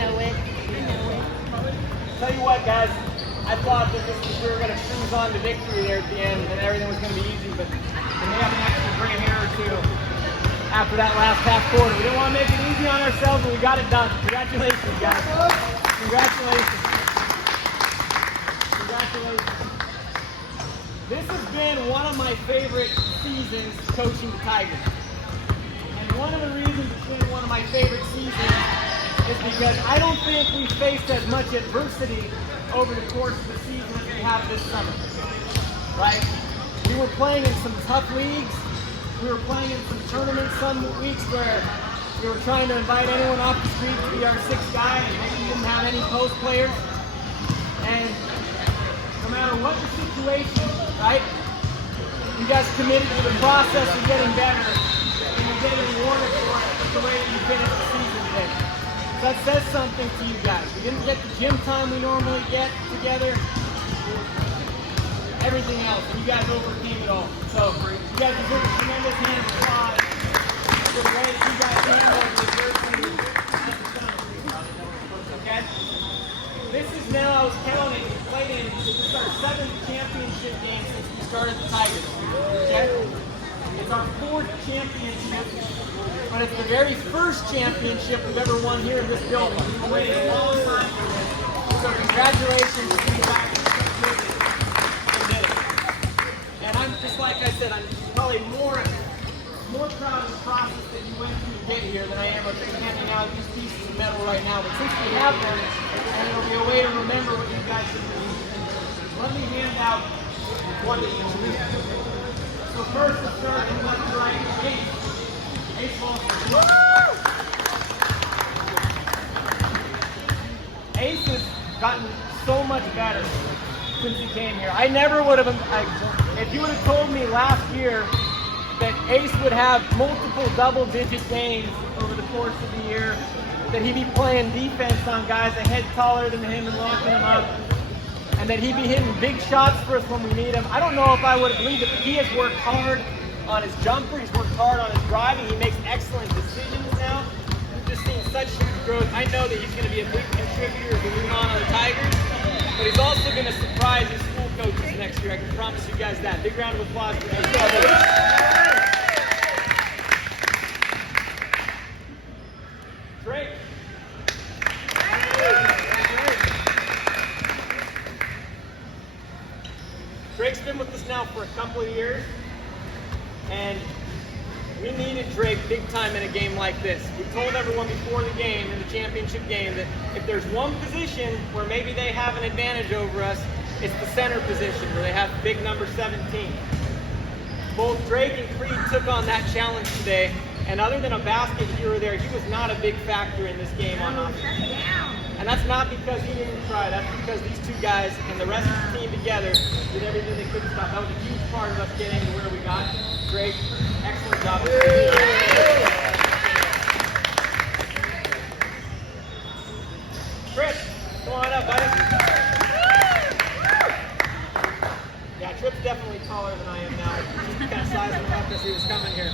know it. I know it. Tell you what, guys, I thought that we were going to cruise on to victory there at the end and everything was going to be easy, but we may have an extra gray hair or two after that last half quarter. We didn't want to make it easy on ourselves, but we got it done. Congratulations, guys. Congratulations. Congratulations. This has been one of my favorite seasons coaching the Tigers. And one of the reasons it's been one of my favorite seasons is because I don't think we faced as much adversity over the course of the season as we have this summer. Right? We were playing in some tough leagues. We were playing in some tournaments some weeks where we were trying to invite anyone off the street to be our sixth guy and maybe didn't have any post players. And no matter what the situation, right? You guys committed to the process of getting better and you're getting rewarded for it the way that you finished the season today. So that says something to you guys. We didn't get the gym time we normally get together. Everything else, and you guys overcame it all. So you guys deserve a tremendous hand of applause for the way that you guys handled the adversity. Okay? This is now, I was counting, we played in, this is our 7th championship game since we started the Tigers. Okay? It's our 4th championship, but it's the very first championship we've ever won here in this building. We've waited a long time for this. So congratulations to you guys. And I'm just like I said, I'm probably more proud of the process that you went through to get here than I am of handing out these pieces of metal right now. But since we have them, and it'll be a way to remember what you guys did, let me hand out one to each of you. So first, let's start from left to right. Ace Walker. Ace has gotten so much better since he came here. I never would have, if you would have told me last year that Ace would have multiple double-digit games over the course of the year, that he'd be playing defense on guys a head taller than him and locking him up, and that he'd be hitting big shots for us when we need him. I don't know if I would have believed it, but he has worked hard on his jumper, he's worked hard on his driving, he makes excellent decisions now. We've just seen such huge growth. I know that he's going to be a big contributor as we move on the Tigers, but he's also going to surprise his school coaches next year. I can promise you guys that. Big round of applause for Ace. Drake. Drake's been with us now for a couple of years, and we needed Drake big time in a game like this. We told everyone before the game, in the championship game, that if there's one position where maybe they have an advantage over us, it's the center position, where they have big number 17. Both Drake and Creed took on that challenge today, and other than a basket here or there, he was not a big factor in this game on offense. And that's not because he didn't try, that's because these two guys and the rest of the team together did everything they could to stop. That was a huge part of us getting to where we got. Drake, excellent job. Tripp, come on up, buddy. Yeah, Tripp's definitely taller than I am now. He kind of sized him up as he was coming here.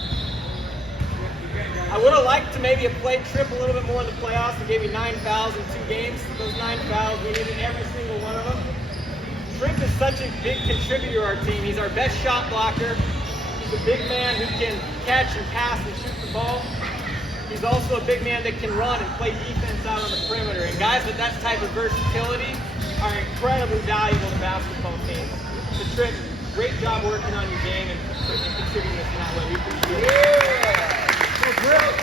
I would have liked to maybe have played Tripp a little bit more in the playoffs and gave you 9 fouls in 2 games. Those 9 fouls, we needed every single one of them. Tripp is such a big contributor to our team. He's our best shot blocker. He's a big man who can catch and pass and shoot the ball. He's also a big man that can run and play defense out on the perimeter. And guys with that type of versatility are incredibly valuable to basketball teams. So Tripp, great job working on your game and contributing us in that way. We appreciate it. So Greg.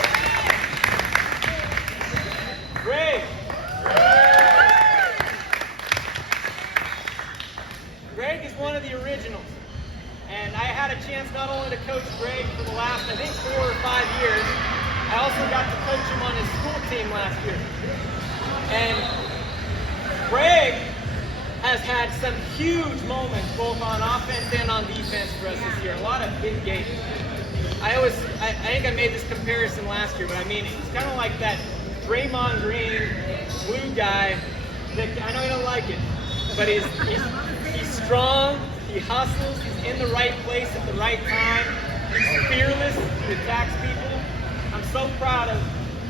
Greg is one of the originals. And I had a chance not only to coach Greg for the last, I think, 4 or 5 years, I also got to coach him on his school team last year. And Greg has had some huge moments both on offense and on defense for us this year. A lot of big games. I think I made this comparison last year, but I mean, he's kind of like that Draymond Green blue guy that, I know you don't like it, but he's strong, he hustles, he's in the right place at the right time, he's fearless, he attacks people. I'm so proud of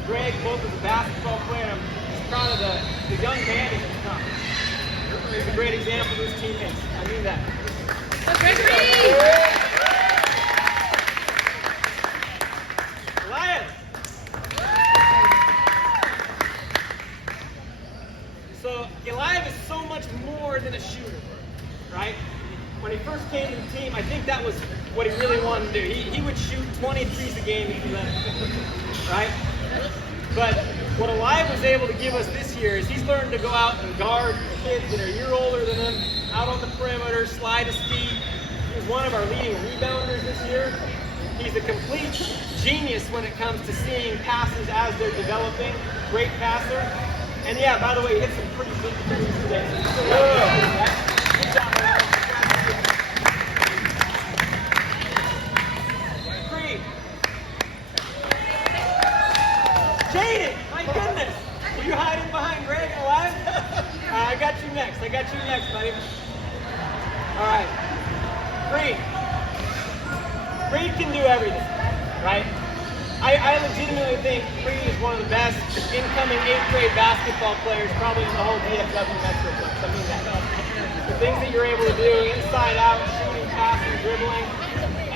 Greg, both as a basketball player, I'm proud of the young man in this company. He's a great example of his teammates. I mean that. Go Gregory! Elias! So Elias is so much more than a shooter, right? When he first came to the team, I think that was what he really wanted to do. He would shoot 20 threes a game if he let him, right? But what Elias was able to give us this year is he's learned to go out and guard kids that are a year older than him, out on the perimeter, slide his feet. He's one of our leading rebounders this year. He's a complete genius when it comes to seeing passes as they're developing. Great passer. And yeah, by the way, he hit some pretty big threes today. Good job, man. Creed. Jaden, my goodness. Are you hiding behind Greg and Elias? I got you next. I got you next, buddy. All right. Creed. Creed can do everything, right? I legitimately think Creed is one of the best incoming 8th grade basketball players probably in the whole DFW Metroplex. I mean that. The things that you're able to do inside out, shooting, passing, dribbling.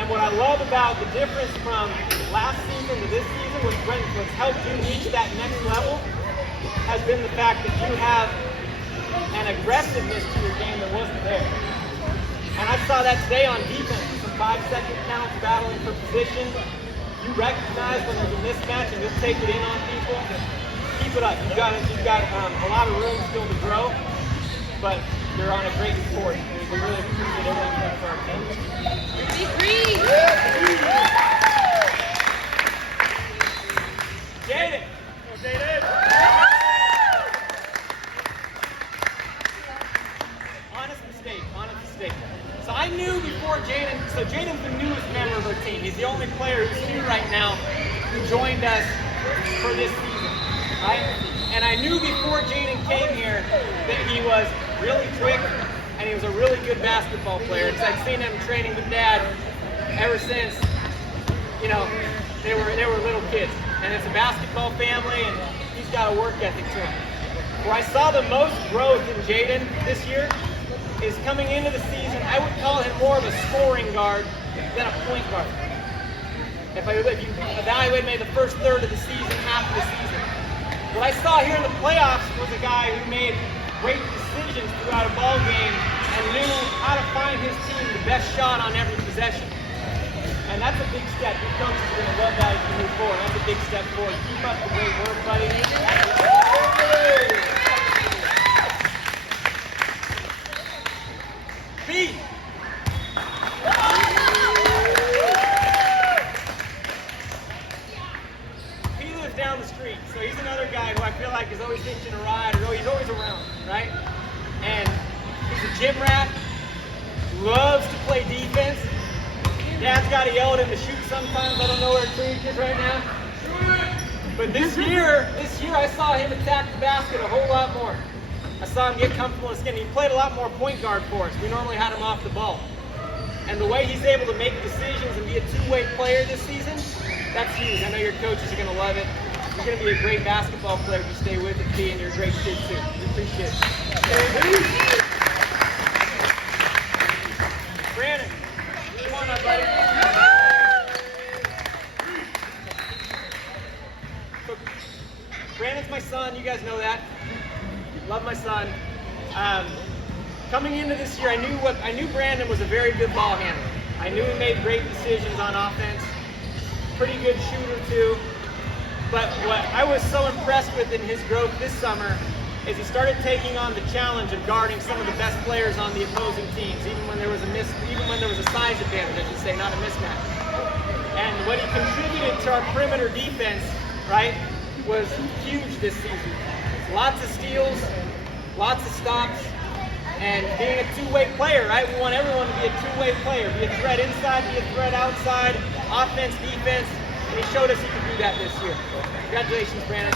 And what I love about the difference from last season to this season, what's helped you reach that next level, has been the fact that you have an aggressiveness to your game that wasn't there. And I saw that today on defense, some 5-second counts, battling for position. You recognize when there's a mismatch and you'll take it in on people. Keep it up. You've got a lot of room still to grow, but you're on a great course. We really appreciate everything you've done for our team. Jaden. Jaden. Honest mistake. So I knew before Jaden, so Jaden's the newest member of our team. He's the only player who's here right now who joined us for this season, right? And I knew before Jaden came here that he was really quick and he was a really good basketball player. Because I'd seen him training with Dad ever since, you know, they were little kids. And it's a basketball family and he's got a work ethic to him. Where I saw the most growth in Jaden this year is coming into the season. I would call him more of a scoring guard than a point guard. If you evaluate maybe the first third of the season, half of the season. What I saw here in the playoffs was a guy who made great decisions throughout a ball game and knew how to find his team the best shot on every possession. And that's a big step. Your coach is going to love that as you move forward. That's a big step forward. Keep up the great work, buddy. B. He lives down the street, so he's another guy who I feel like is always hitching a ride, or he's always around, right? And he's a gym rat, loves to play defense. Dad's got to yell at him to shoot sometimes. I don't know where Creed is right now. But this year I saw him attack the basket a whole lot more. I saw him get comfortable in skin. He played a lot more point guard for us. We normally had him off the ball. And the way he's able to make decisions and be a two-way player this season, that's huge. I know your coaches are going to love it. You're going to be a great basketball player if you stay with it, T, and you're a great kid too. We appreciate it. Brandon, come on up, buddy. So, Brandon's my son. You guys know that. Love my son. Coming into this year, I knew Brandon was a very good ball handler. I knew he made great decisions on offense. Pretty good shooter too. But what I was so impressed with in his growth this summer is he started taking on the challenge of guarding some of the best players on the opposing teams, even when there was a size advantage, I should say, not a mismatch. And what he contributed to our perimeter defense, right, was huge this season. Lots of steals, lots of stops, and being a two-way player, right? We want everyone to be a two-way player, be a threat inside, be a threat outside, offense, defense, and he showed us he could do that this year. Congratulations, Brandon.